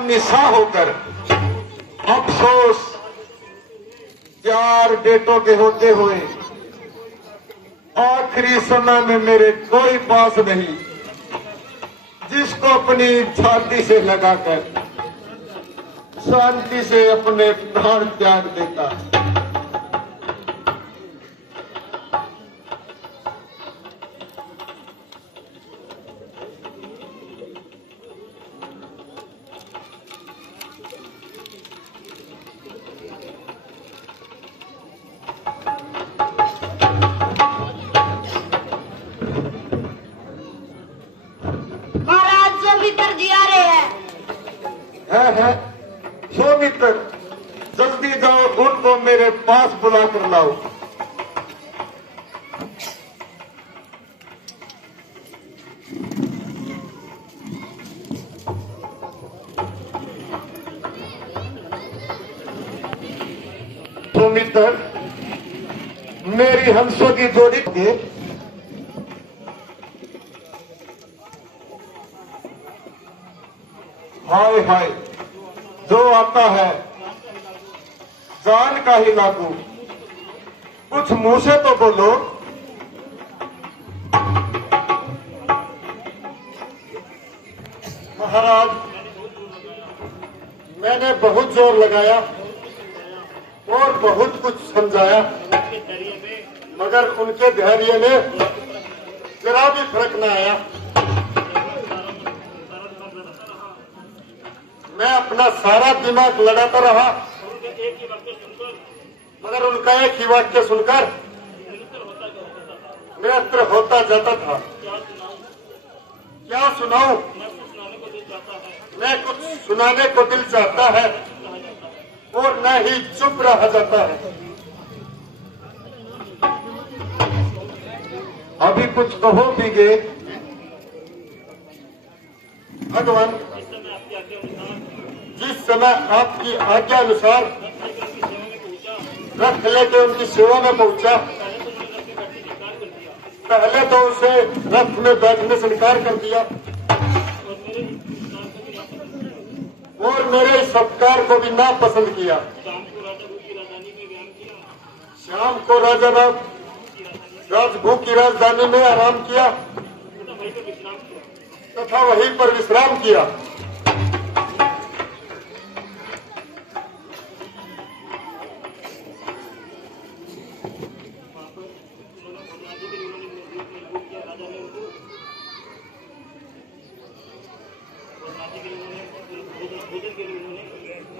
निशा होकर अफसोस 4 बेटों के होते हुए आखिरी समय में मेरे कोई पास नहीं जिसको अपनी छाती से लगाकर शांति से अपने प्राण त्याग देता। है सो मित्र, जल्दी जाओ, उनको मेरे पास बुला कर लाओ। तो मित्र, मेरी हंसों की जोड़ी के हाय हाय, जो आता है जान का ही लागू, कुछ मुंह से तो बोलो। महाराज, मैंने बहुत जोर लगाया और बहुत कुछ समझाया, मगर उनके धैर्य में जरा भी फर्क न आया। मैं अपना सारा दिमाग लगाता रहा, मगर उनका एक ही वाक्य सुनकर निरंतर होता जाता था। क्या सुनाऊं? मैं कुछ सुनाने को दिल चाहता है और न ही चुप रहा जाता है। अभी कुछ कहो भीगे भगवान। जिस समय आपकी आज्ञा अनुसार रथ लेके उनकी सेवा में पहुंचा, पहले तो उसे रथ में बैठने से इनकार कर दिया और मेरे सत्कार को भी नापसंद किया। शाम को राजा राजभू की राजधानी में आराम किया तथा वहीं पर विश्राम किया।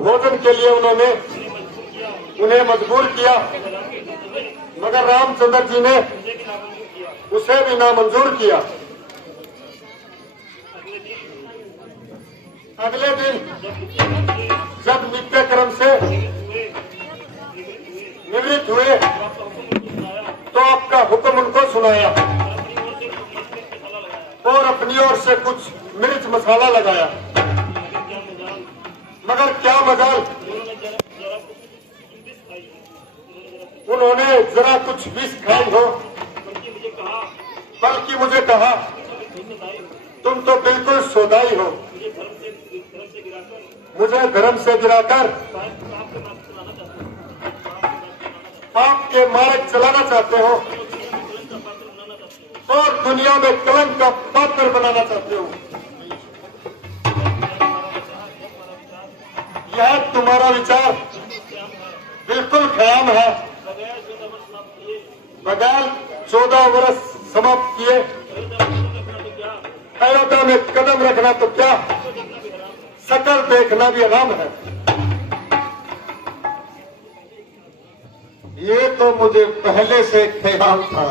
भोजन के लिए उन्होंने उन्हें मजबूर किया, मगर रामचंद्र जी ने उसे भी नामंजूर किया। अगले दिन जब नित्य कर्म से निवृत्त हुए तो आपका हुक्म उनको सुनाया और अपनी ओर से कुछ मिर्च मसाला लगाया, मगर क्या मजाल, उन्होंने जरा कुछ विष खाई हो। बल्कि मुझे कहा, तुम तो बिल्कुल सौदाई हो, मुझे धर्म से गिराकर पाप के मार्ग चलाना चाहते हो और दुनिया में कलंक का पात्र बनाना चाहते हो। यह तुम्हारा विचार बिल्कुल खयाम है। बगैर 14 वर्ष समाप्त किए अयोध्या में कदम रखना तो क्या, सकल देखना भी आराम है। ये तो मुझे पहले से ख्याल था,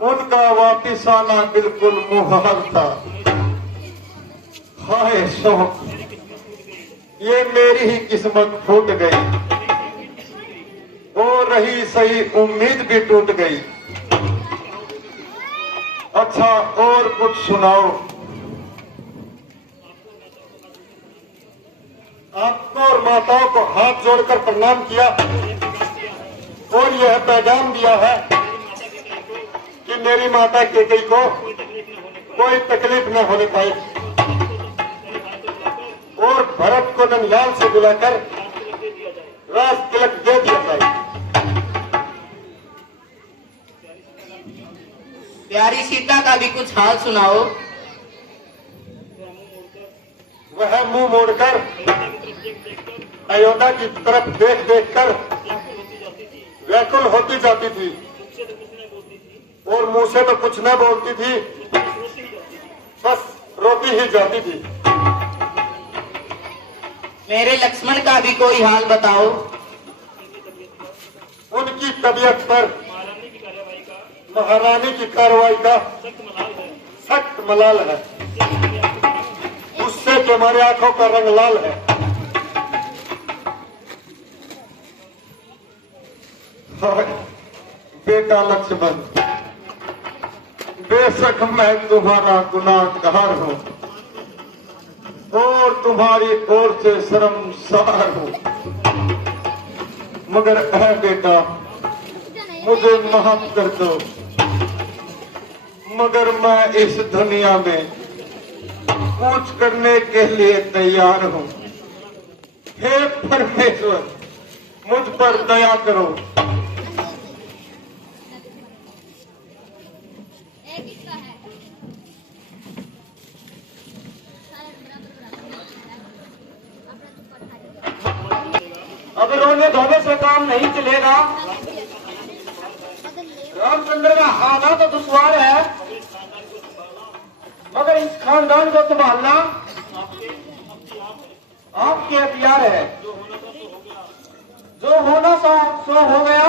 उनका वापिस आना बिल्कुल मुहाल था। हाय शौक, ये मेरी ही किस्मत फूट गई और रही सही उम्मीद भी टूट गई। अच्छा, और कुछ सुनाओ। आपको और माताओं को हाथ जोड़कर प्रणाम किया और यह पैगाम दिया है कि मेरी माता केकई को कोई तकलीफ न होने पाए। भरत को नंदलाल से बुलाकर राज तिलक दे दिया जाए। प्यारी सीता का भी कुछ हाल सुनाओ। वह मुंह मोड़कर अयोध्या की तरफ देख देख कर व्याकुल होती जाती थी और मुंह से तो कुछ न बोलती थी, बस रोती ही जाती थी। मेरे लक्ष्मण का भी कोई हाल बताओ। उनकी तबीयत पर महारानी की कार्रवाई का सख्त मलाल है। गुस्से के मारे आंखों का रंग लाल है। बेटा लक्ष्मण, बेशक मैं तुम्हारा गुनाहगार हूँ और तुम्हारी ओर से शर्मसार हूँ, मगर बेटा मुझे माफ कर दो। मगर मैं इस दुनिया में कुछ करने के लिए तैयार हूँ। हे परमेश्वर, मुझ पर दया करो। अब रोने धोने से काम नहीं चलेगा। रामचंद्र का आना तो दुश्वार है, मगर इस खानदान को संभालना आपके अख्तियार है। जो होना सो हो गया।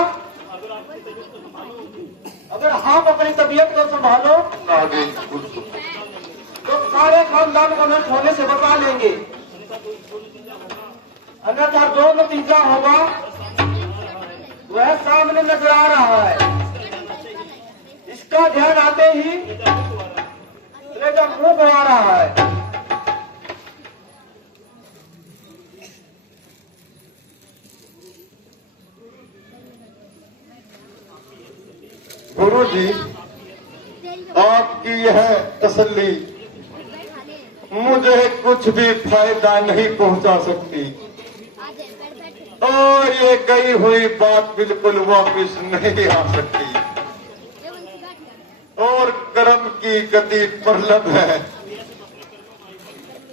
अगर आप अपनी तबीयत को संभालो तो सारे खानदान को नष्ट होने से बचा लेंगे, अन्यथा जो नतीजा होगा वह सामने नजर आ रहा है। इसका ध्यान आते ही कलेजा मुंह को आ रहा है। गुरु जी, आपकी यह तसल्ली मुझे कुछ भी फायदा नहीं पहुंचा सकती और ये गई हुई बात बिल्कुल वापस नहीं आ सकती और कर्म की गति प्रलभ है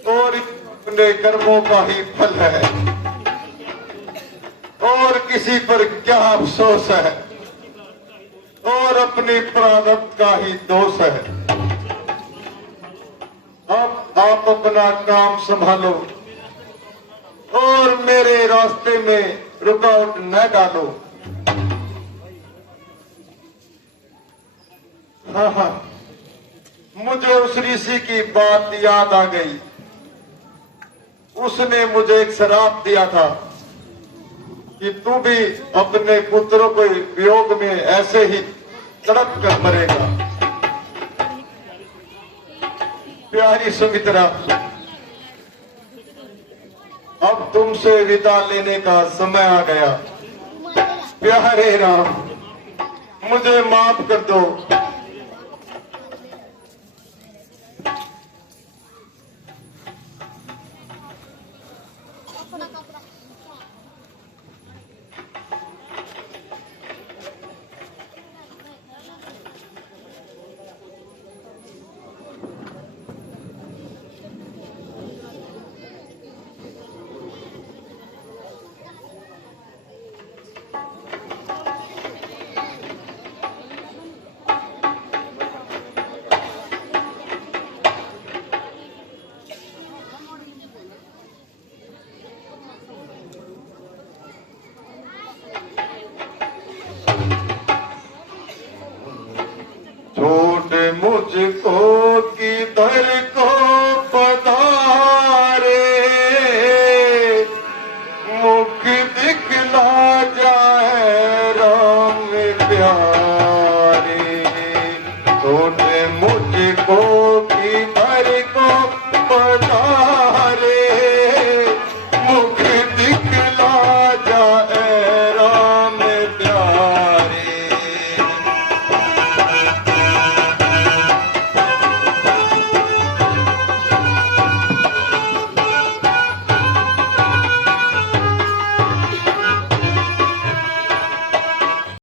और अपने कर्मों का ही फल है और किसी पर क्या अफसोस है और अपनी प्रारब्ध का ही दोष है। अब आप अपना काम संभालो और मेरे रास्ते में रुकावट न डालो। हाँ, मुझे उस ऋषि की बात याद आ गई। उसने मुझे एक श्राप दिया था कि तू भी अपने पुत्रों को वियोग में ऐसे ही तड़प कर मरेगा। प्यारी सुमित्रा, अब तुमसे विदा लेने का समय आ गया। प्यारे राम, मुझे माफ कर दो। अपना कपड़ा